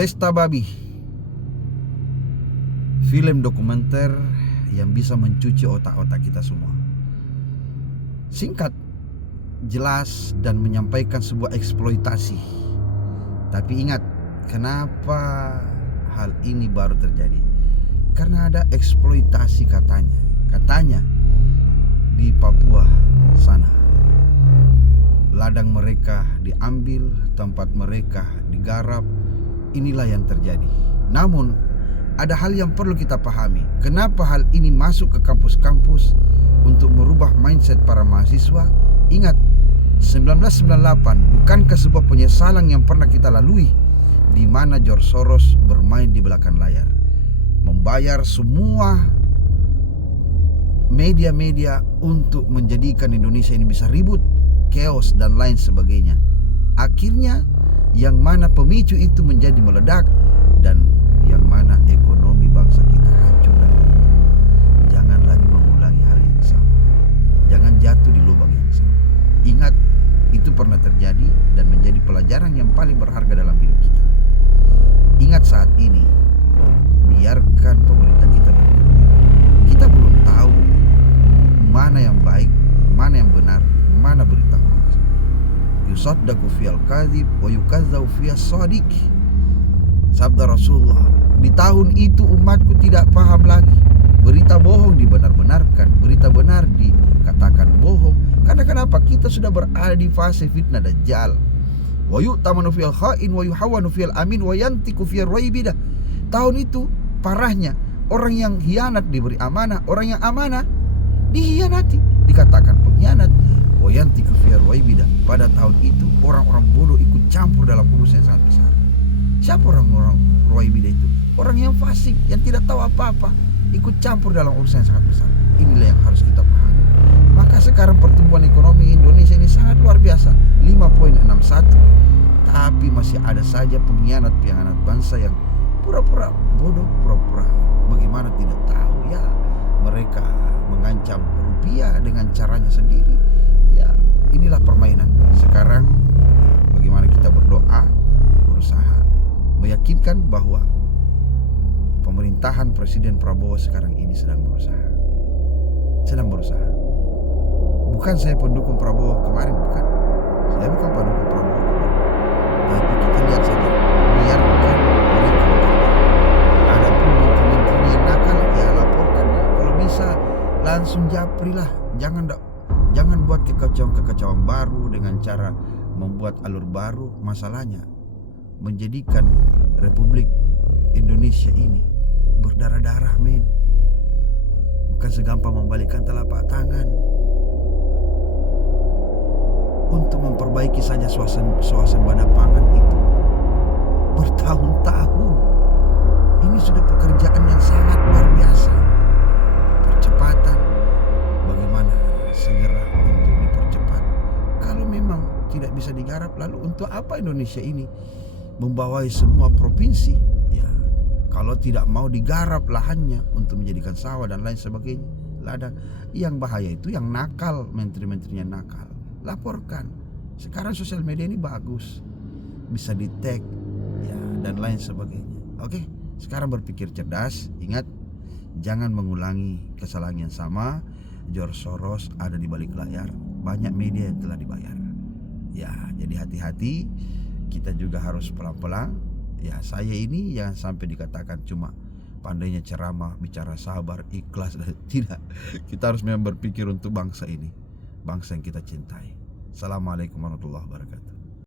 Pesta Babi, film dokumenter yang bisa mencuci otak-otak kita semua. Singkat, jelas, dan menyampaikan sebuah eksploitasi. Tapi ingat, kenapa hal ini baru terjadi? Karena ada eksploitasi katanya di Papua sana. Ladang mereka diambil, tempat mereka digarap. Inilah yang terjadi. Namun ada hal yang perlu kita pahami. Kenapa hal ini masuk ke kampus-kampus untuk merubah mindset para mahasiswa? Ingat, 1998 bukankah sebuah penyesalan yang pernah kita lalui, di mana George Soros bermain di belakang layar, membayar semua media-media untuk menjadikan Indonesia ini bisa ribut, chaos, dan lain sebagainya. Akhirnya yang mana pemicu itu menjadi meledak, dan yang mana ekonomi bangsa kita hancur dan runtuh. Jangan lagi mengulangi hal yang sama. Jangan jatuh di lubang yang sama. Ingat, itu pernah terjadi dan menjadi pelajaran yang paling berharga dalam hidup kita. Ingat, saat ini biarkan pemerintah kita bekerja. Kita belum tahu mana yang baik, mana yang benar, mana berita hoax. Yusaddaqu fiyal kadhib wa yukazzabu fiyas shadiq. Sabda Rasulullah. Di tahun itu umatku tidak paham lagi. Berita bohong dibenar-benarkan, berita benar dikatakan bohong. Karena kenapa? Kita sudah berada di fase fitnah dajjal. Wa yu'tamanu fiyal kha'in wa yuhawanu fiyal amin wa yantiku fiyal raibidah. Tahun itu parahnya, orang yang hianat diberi amanah, orang yang amanah dihianati, dikatakan pengkhianat. Wayanti kufiyar waibidah. Pada tahun itu orang-orang bodoh ikut campur dalam urusan yang sangat besar. Siapa orang-orang waibidah itu? Orang yang fasik, yang tidak tahu apa-apa, ikut campur dalam urusan yang sangat besar. Inilah yang harus kita pahami. Maka sekarang pertumbuhan ekonomi Indonesia ini sangat luar biasa, 5.61. Tapi masih ada saja pengkhianat bangsa yang pura-pura bodoh, pura-pura bagaimana tidak tahu. Ya, mereka mengancam rupiah dengan caranya sendiri. Ya, inilah permainan. Sekarang bagaimana kita berdoa, berusaha meyakinkan bahwa pemerintahan Presiden Prabowo sekarang ini sedang berusaha. Bukan saya pendukung Prabowo kemarin, bukan. Saya bukan pendukung Prabowo kemarin. Tapi kita lihat saja, biarkan mereka bekerja. Ada pun menteri-menteri yang nakal, ya laporkan. Kalau bisa langsung japrilah. Jangan buat kekacauan baru dengan cara membuat alur baru. Masalahnya menjadikan Republik Indonesia ini berdarah-darah, men. Bukan segampang membalikkan telapak tangan. Untuk memperbaiki saja suasana pangan itu bertahun-tahun. Ini sudah pekerjaan yang sangat luar biasa. Percepatan, bagaimana segera untuk dipercepat. Kalau memang tidak bisa digarap, lalu untuk apa Indonesia ini membawai semua provinsi? Ya, kalau tidak mau digarap lahannya untuk menjadikan sawah dan lain sebagainya, ladang. Yang bahaya itu yang nakal, menteri-menterinya nakal. Laporkan. Sekarang sosial media ini bagus, bisa di tag, ya, dan lain sebagainya. Oke, sekarang berpikir cerdas. Ingat, jangan mengulangi kesalahan yang sama. George Soros ada di balik layar, banyak media yang telah dibayar. Ya, jadi hati-hati. Kita juga harus pelan-pelan. Ya, saya ini jangan sampai dikatakan cuma pandainya ceramah, bicara sabar, ikhlas. Tidak, kita harus memang berpikir untuk bangsa ini, bangsa yang kita cintai. Assalamualaikum warahmatullahi wabarakatuh.